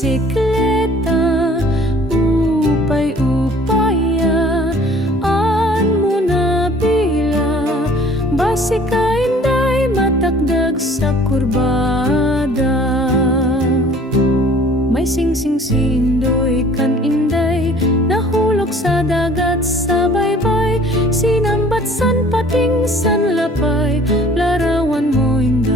bisikleta, upay-upaya, an mo na bila. Basi ka Inday, matakdag sa kurbada. May singsing si Indoy kan Inday, nahulog sa dagat sa baybay. Sinambat san pating san lapay, larawan mo Inday.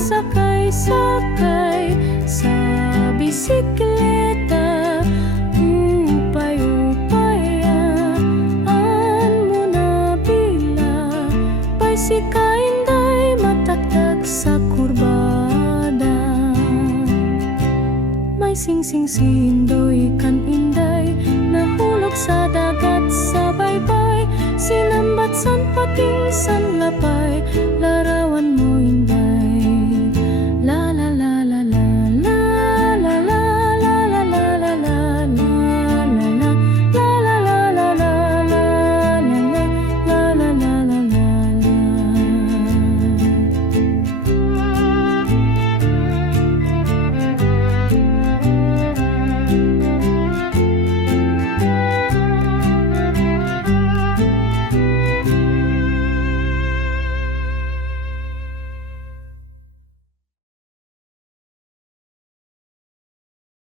Sakay sa bisikleta, upay-upaya, an mo na bila. Basi ka Inday, mataktak sa kurbada. May singsing si Indoy kan Inday, nahulog sa dagat sa baybay. Sinambat san pating san lapay,